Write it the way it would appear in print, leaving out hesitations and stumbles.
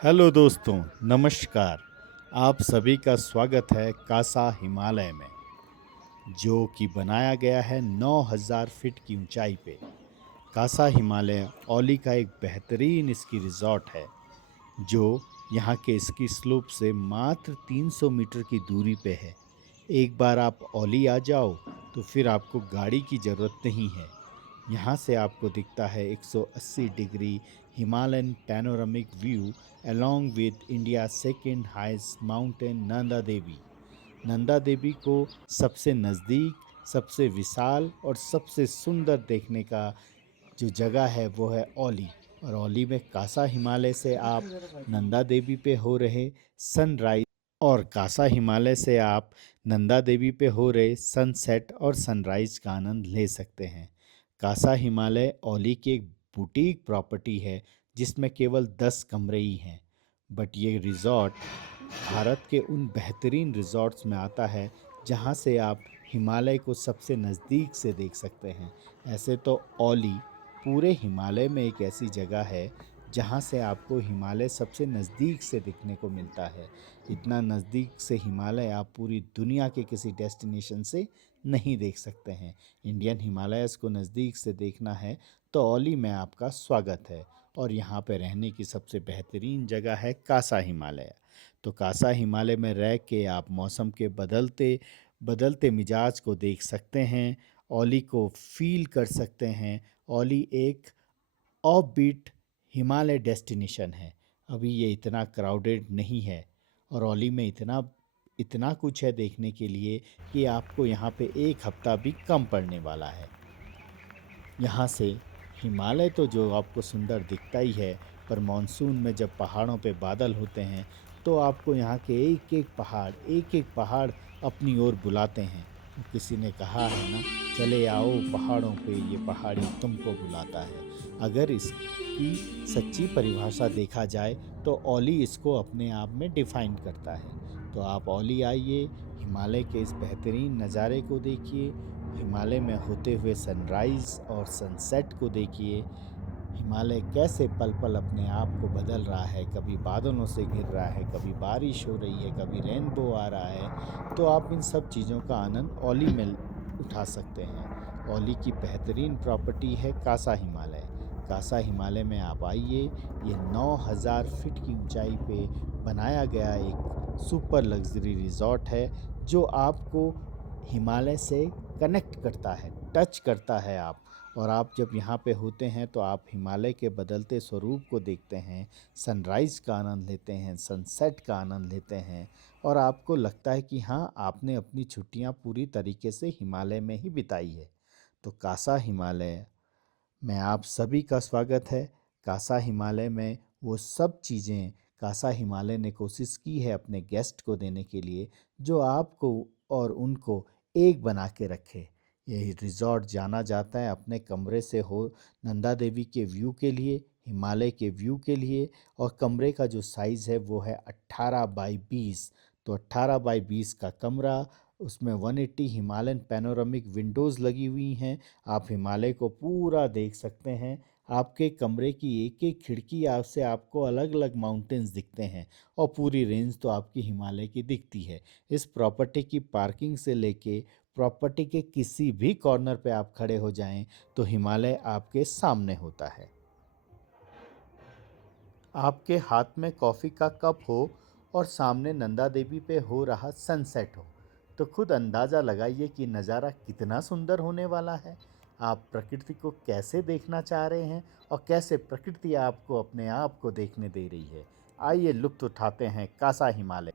Hello दोस्तों, नमस्कार। आप सभी का स्वागत है कासा हिमालय में, जो कि बनाया गया है 9000 फीट की ऊंचाई पे। कासा हिमालय ओली का एक बेहतरीन स्की रिजॉर्ट है, जो यहाँ के स्की स्लोप से मात्र 300 मीटर की दूरी पे है। एक बार आप ओली आ जाओ तो फिर आपको गाड़ी की ज़रूरत नहीं है। यहाँ से आपको दिखता है 180 degree Himalayan panoramic view along with India second highest mountain Nanda Devi. Nanda Devi को सबसे नज़दीक, सबसे विशाल और सबसे सुंदर देखने का जो जगह है वो है ओली। और ओली में कासा हिमालय से आप नंदा देवी पे हो रहे सनराइज और कासा हिमालय से आप नंदा देवी पे हो रहे सनसेट और सनराइज का आनंद ले सकते हैं। कासा हिमालय ओली की एक बुटीक प्रॉपर्टी है, जिसमें केवल 10 कमरे ही हैं। बट ये रिज़ॉर्ट भारत के उन बेहतरीन रिज़ॉर्ट्स में आता है जहाँ से आप हिमालय को सबसे नज़दीक से देख सकते हैं। ऐसे तो ओली पूरे हिमालय में एक ऐसी जगह है जहाँ से आपको हिमालय सबसे नज़दीक से दिखने को मिलता है। इतना नज़दीक से हिमालय आप पूरी दुनिया के किसी डेस्टिनेशन से नहीं देख सकते हैं। इंडियन हिमालयस को नज़दीक से देखना है तो ओली में आपका स्वागत है। और यहाँ पे रहने की सबसे बेहतरीन जगह है कासा हिमालय। तो कासा हिमालय में रह के आप मौसम के बदलते बदलते मिजाज को देख सकते हैं, ओली को फील कर सकते हैं। ओली एक ऑफ बीट हिमालय डेस्टिनेशन है। अभी ये इतना क्राउडेड नहीं है और ओली में इतना इतना कुछ है देखने के लिए कि आपको यहाँ पे एक हफ्ता भी कम पड़ने वाला है। यहाँ से हिमालय तो जो आपको सुंदर दिखता ही है, पर मानसून में जब पहाड़ों पे बादल होते हैं तो आपको यहाँ के एक एक पहाड़ अपनी ओर बुलाते हैं। तो किसी ने कहा है ना, चले आओ पहाड़ों पे, ये पहाड़ी तुमको बुलाता है। अगर इसकी सच्ची परिभाषा देखा जाए तो ओली इसको अपने आप में डिफाइन करता है। तो आप ओली आइए, हिमालय के इस बेहतरीन नज़ारे को देखिए, हिमालय में होते हुए सनराइज़ और सनसेट को देखिए। हिमालय कैसे पल पल अपने आप को बदल रहा है, कभी बादलों से घिर रहा है, कभी बारिश हो रही है, कभी रेनबो आ रहा है। तो आप इन सब चीज़ों का आनंद ओली में उठा सकते हैं। ओली की बेहतरीन प्रॉपर्टी है कासा हिमालय। कासा हिमालय में आप आइए, ये 9000 फीट की ऊंचाई पे बनाया गया एक सुपर लग्जरी रिजॉर्ट है, जो आपको हिमालय से कनेक्ट करता है, टच करता है आप। और आप जब यहाँ पे होते हैं तो आप हिमालय के बदलते स्वरूप को देखते हैं, सनराइज़ का आनंद लेते हैं, सनसेट का आनंद लेते हैं, और आपको लगता है कि हाँ, आपने अपनी छुट्टियाँ पूरी तरीके से हिमालय में ही बिताई है। तो कासा हिमालय में आप सभी का स्वागत है। कासा हिमालय में वो सब चीज़ें कासा हिमालय ने कोशिश की है अपने गेस्ट को देने के लिए, जो आपको और उनको एक बना के रखे। यही रिजॉर्ट जाना जाता है अपने कमरे से हो नंदा देवी के व्यू के लिए, हिमालय के व्यू के लिए। और कमरे का जो साइज़ है वो है 18 बाई 20। तो 18 बाई 20 का कमरा, उसमें 180 हिमालयन पैनोरामिक विंडोज़ लगी हुई हैं। आप हिमालय को पूरा देख सकते हैं। आपके कमरे की एक एक खिड़की से आपको अलग अलग माउंटेन्स दिखते हैं, और पूरी रेंज तो आपकी हिमालय की दिखती है। इस प्रॉपर्टी की पार्किंग से लेके प्रॉपर्टी के किसी भी कॉर्नर पे आप खड़े हो जाएं तो हिमालय आपके सामने होता है। आपके हाथ में कॉफ़ी का कप हो और सामने नंदा देवी पे हो रहा सनसेट हो, तो खुद अंदाज़ा लगाइए कि नज़ारा कितना सुंदर होने वाला है। आप प्रकृति को कैसे देखना चाह रहे हैं और कैसे प्रकृति आपको अपने आप को देखने दे रही है। आइए लुत्फ़ उठाते हैं कासा हिमालय।